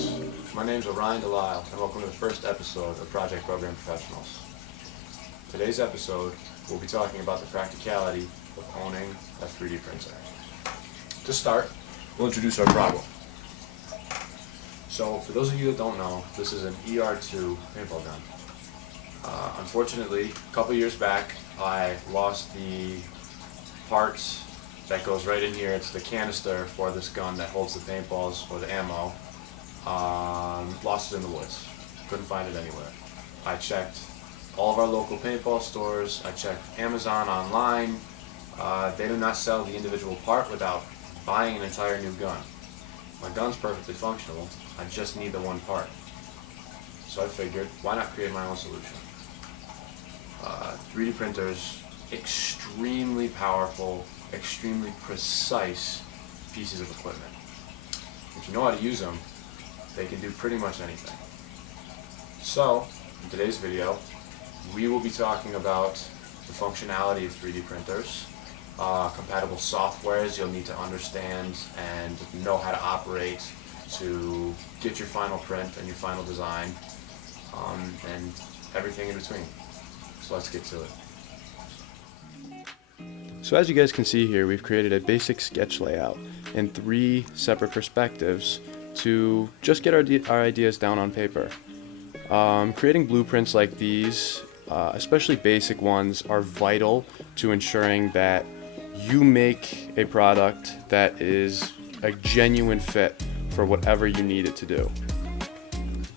guys, my name is Ryan Delisle and welcome to the first episode of Project Program Professionals. Today's episode, we'll be talking about the practicality of owning a 3D printer. To start, we'll introduce our problem. So for those of you that don't know, this is an ER2 paintball gun. Unfortunately, a couple years back, I lost the parts that goes right in here. It's the canister for this gun that holds the paintballs or the ammo. Lost it in the woods. Couldn't find it anywhere. I checked all of our local paintball stores. I checked Amazon online. They do not sell the individual part without buying an entire new gun. My gun's perfectly functional. I just need the one part. So I figured, why not create my own solution? 3D printers, extremely powerful, extremely precise pieces of equipment. If you know how to use them, they can do pretty much anything. So, in today's video, we will be talking about the functionality of 3D printers, compatible softwares you'll need to understand and know how to operate to get your final print and your final design, and everything in between. So let's get to it. So as you guys can see here, we've created a basic sketch layout in 3 separate perspectives to just get our ideas down on paper. Creating blueprints like these, especially basic ones, are vital to ensuring that you make a product that is a genuine fit for whatever you need it to do.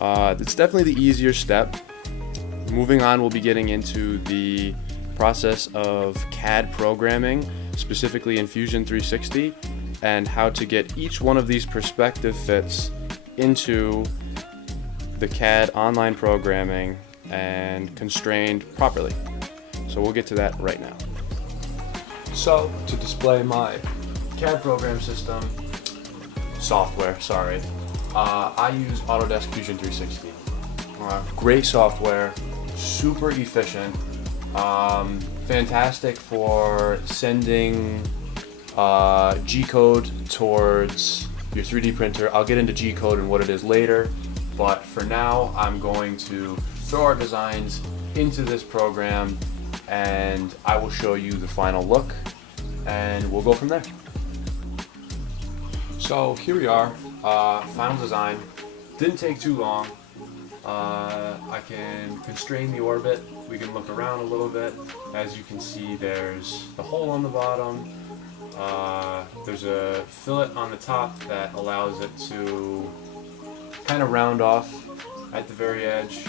It's definitely the easier step. Moving on, we'll be getting into the process of CAD programming, specifically in Fusion 360, and how to get each one of these perspective fits into the CAD online programming and constrained properly. So we'll get to that right now. So to display my CAD program system, software, I use Autodesk Fusion 360. Great software, super efficient, fantastic for sending G-code towards your 3D printer. I'll get into G-code and what it is later, but for now I'm going to throw our designs into this program and I will show you the final look and we'll go from there. So here we are, final design. Didn't take too long. I can constrain the orbit. We can look around a little bit. As you can see, there's the hole on the bottom. There's a fillet on the top that allows it to kind of round off at the very edge,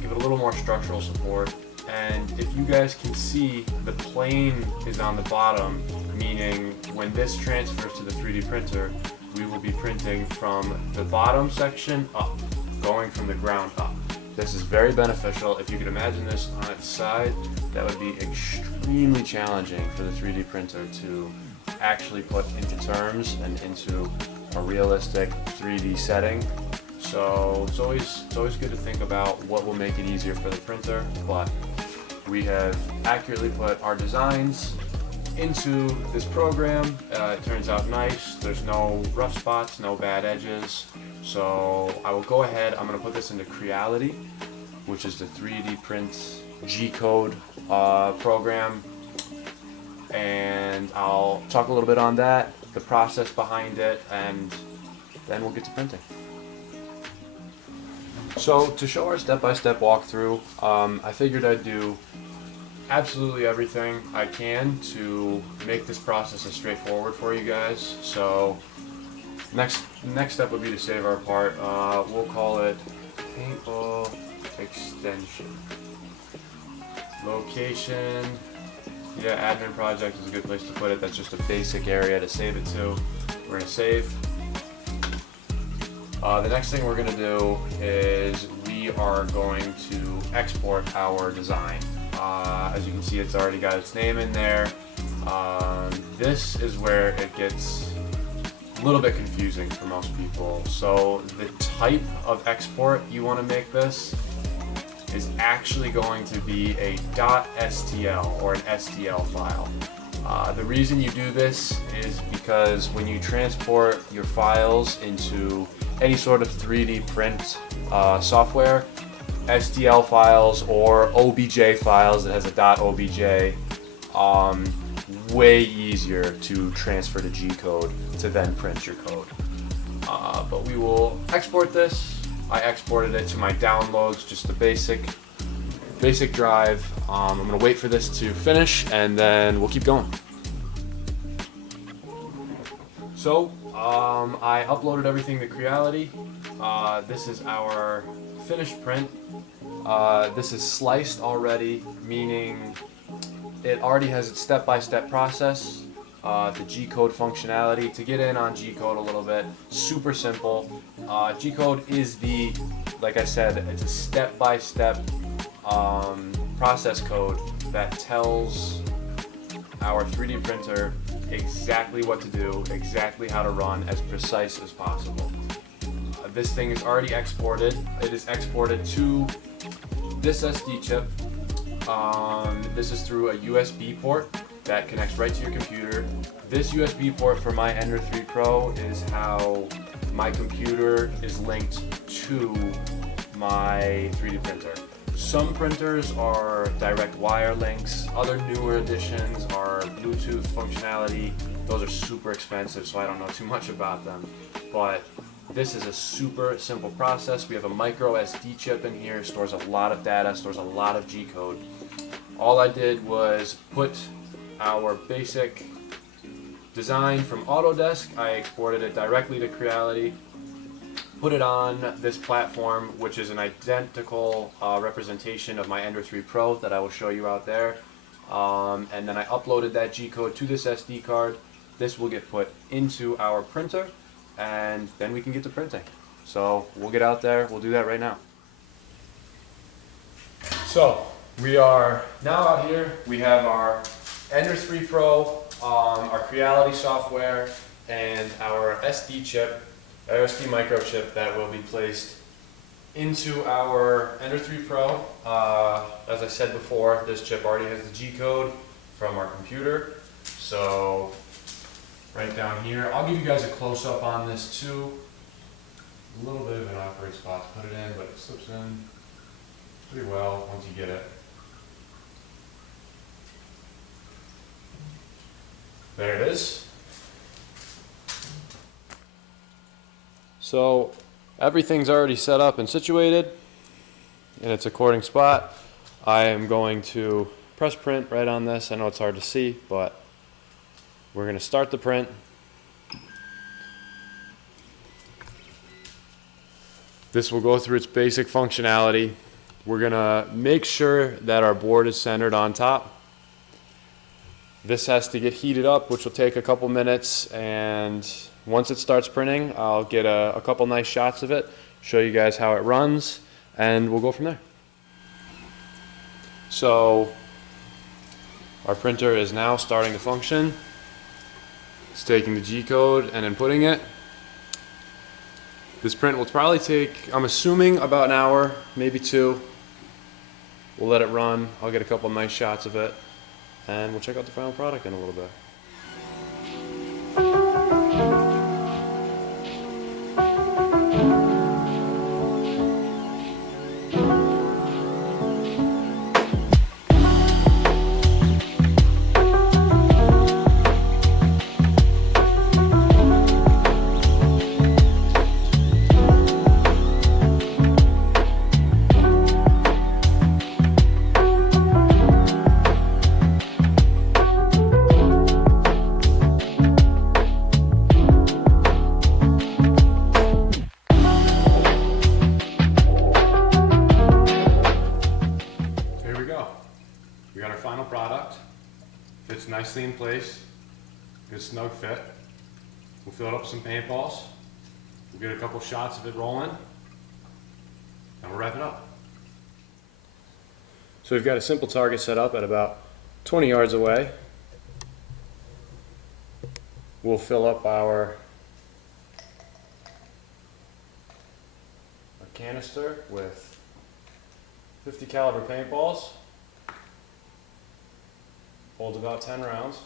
give it a little more structural support. And if you guys can see, the plane is on the bottom, meaning when this transfers to the 3D printer, we will be printing from the bottom section up, going from the ground up. This is very beneficial. If you could imagine this on its side, that would be extremely challenging for the 3D printer to actually put into terms and into a realistic 3D setting. So it's always good to think about what will make it easier for the printer, but we have accurately put our designs into this program. It turns out nice. There's no rough spots, no bad edges. So I will go ahead, I'm going to put this into Creality, which is the 3D print G-code program, and I'll talk a little bit on that, the process behind it, and then we'll get to printing. So to show our step-by-step walkthrough, I figured I'd do absolutely everything I can to make this process as straightforward for you guys. So next step would be to save our part. We'll call it Paintball Extension. Location, yeah, admin project is a good place to put it. That's just a basic area to save it to. We're gonna save. The next thing we're going to do is we are going to export our design. As you can see, it's already got its name in there. This is where it gets a little bit confusing for most people. So the type of export you want to make this is actually going to be a .stl or an STL file. The reason you do this is because when you transport your files into any sort of 3D print software, STL files or OBJ files that has a .obj, way easier to transfer to G-code to then print your code. But we will export this. I exported it to my downloads, just the basic drive. I'm gonna wait for this to finish and then we'll keep going. So I uploaded everything to Creality. This is our finished print. This is sliced already, meaning it already has its step-by-step process. The G-code functionality. To get in on G-code a little bit, super simple. G-code is like I said, it's a step-by-step process code that tells our 3D printer exactly what to do, exactly how to run, as precise as possible. This thing is already exported. It is exported to this SD chip. This is through a USB port that connects right to your computer. This USB port for my Ender 3 Pro is how my computer is linked to my 3D printer. Some printers are direct wire links. Other newer editions are Bluetooth functionality. Those are super expensive, so I don't know too much about them. But this is a super simple process. We have a micro SD chip in here, stores a lot of data, stores a lot of G-code. All I did was put our basic design from Autodesk. I exported it directly to Creality, put it on this platform, which is an identical representation of my Ender 3 Pro that I will show you out there. And then I uploaded that G-code to this SD card. This will get put into our printer, and then we can get to printing. So we'll get out there, we'll do that right now. So we are now out here. We have our Ender 3 Pro, our Creality software, and our SD chip, our SD microchip that will be placed into our Ender 3 Pro. As I said before, this chip already has the G-code from our computer. So right down here, I'll give you guys a close-up on this too. A little bit of an awkward spot to put it in, but it slips in pretty well once you get it. There it is. So everything's already set up and situated in its according spot. I am going to press print right on this. I know it's hard to see, but we're going to start the print. This will go through its basic functionality. We're going to make sure that our board is centered on top. This has to get heated up, which will take a couple minutes, and once it starts printing, I'll get a couple nice shots of it, show you guys how it runs, and we'll go from there. So our printer is now starting to function. It's taking the G-code and inputting it. This print will probably take, I'm assuming, about an hour, maybe two. We'll let it run. I'll get a couple nice shots of it, and we'll check out the final product in a little bit. We got our final product. Fits nicely in place. Good snug fit. We'll fill it up with some paintballs. We'll get a couple shots of it rolling, and we'll wrap it up. So we've got a simple target set up at about 20 yards away. We'll fill up our canister with 50 caliber paintballs. Holds about 10 rounds,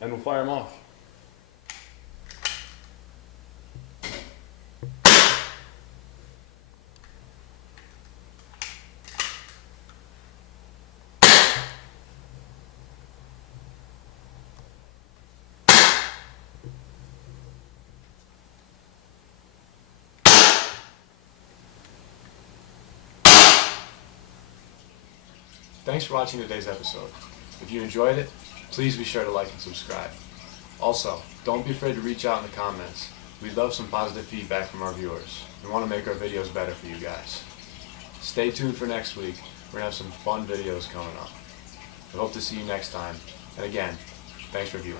and we'll fire them off. Thanks for watching today's episode. If you enjoyed it, please be sure to like and subscribe. Also, don't be afraid to reach out in the comments. We'd love some positive feedback from our viewers. We want to make our videos better for you guys. Stay tuned for next week. We're going to have some fun videos coming up. We hope to see you next time. And again, thanks for viewing.